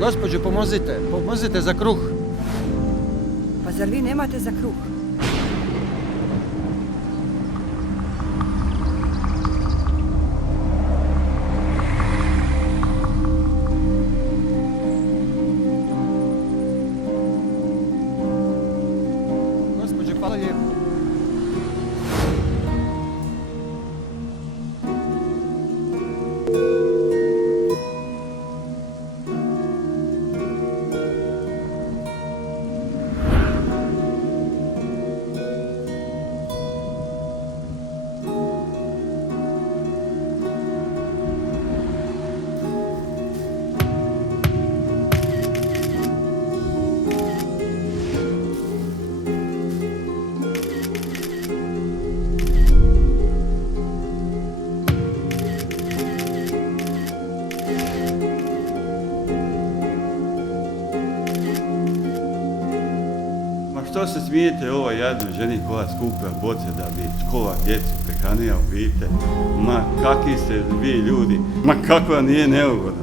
Gospođo, pomozite za kruh. Pa zar vi nemate za kruh? Gospođo, hvala lijepo. Što se smijete ovoj jadnoj ženi koja skuplja boce da bi škola djecu prehranila obitelj? Ma kakvi ste vi ljudi? Ma kakva nije neugodna?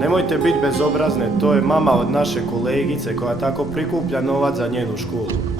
Nemojte biti bezobrazne, to je mama od naše kolegice koja tako prikuplja novac za njenu školu.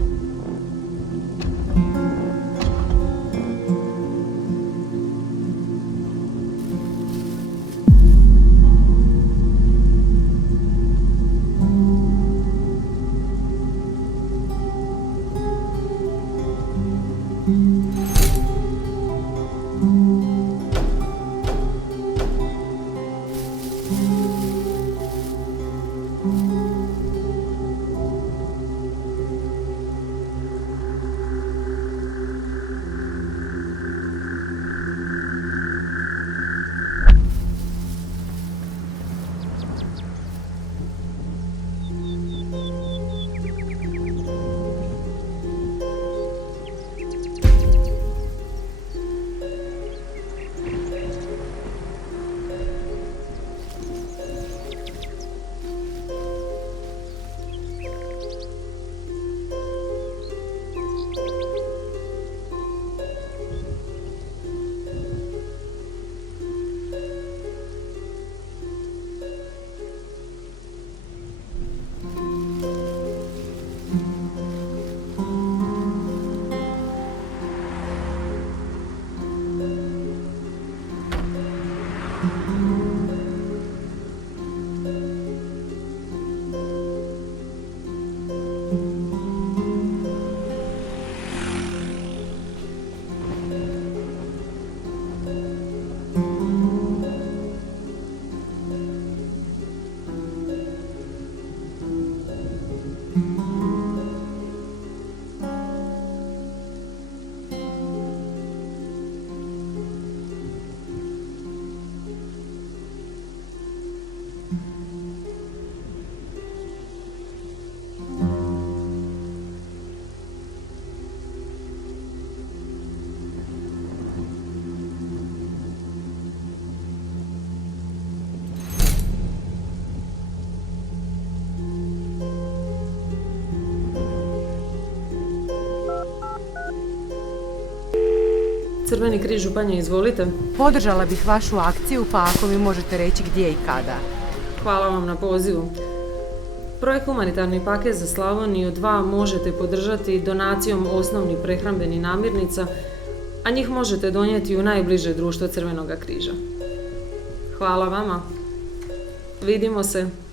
Crveni križ Županje, izvolite. Podržala bih vašu akciju, pa ako mi možete reći gdje i kada. Hvala vam na pozivu. Projekt Humanitarni paket za Slavoniju 2 možete podržati donacijom osnovnih prehrambenih namirnica, a njih možete donijeti u najbliže društvo Crvenoga križa. Hvala vama. Vidimo se.